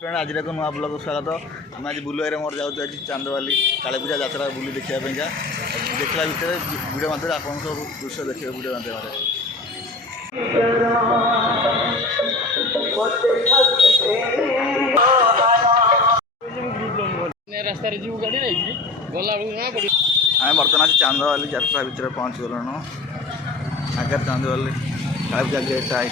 Friend आज को नुआ ब्लॉग स्वागत। आम आज बुलुआई मोर जाऊँ आज चांदवाली काली पूजा यात्रा बुली देखा देखला भितर वीडियो माध्यम आप सब दृश्य देखिए वीडियो माध्यम आम बर्तमान चांदवाली यात्रा भितर पहुँच गलुँ। आगे चांदवाली काली पूजा गेट आई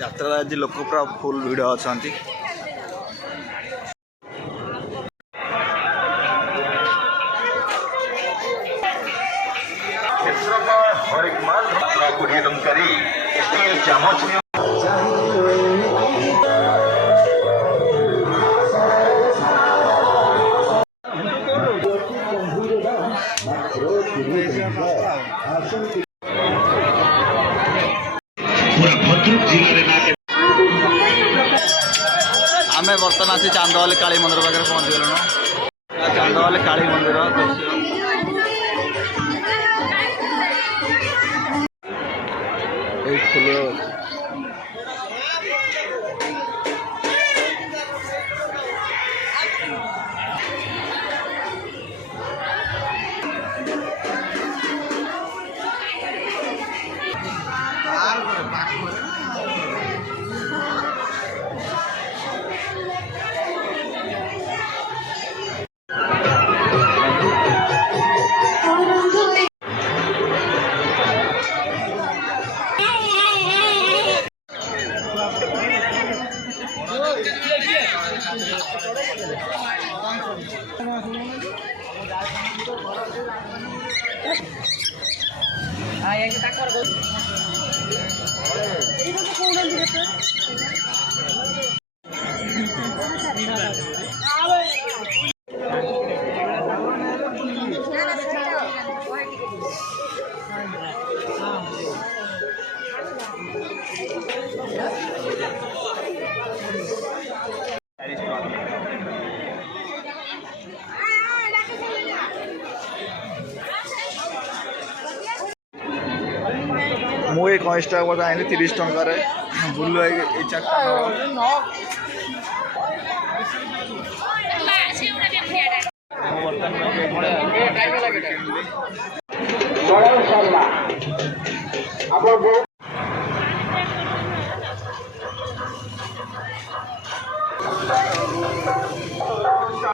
यात्रा आज लोक पूरा फुल भिड़ अच्छा आम बर्तमान आसी चांदवाली काली मंदिर पाखे पहुँच गलुँ। चांदवाली काली मंदिर फुल मुझे कॉइन्स आनी 30 टकर बुलुआई 4